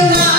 you know.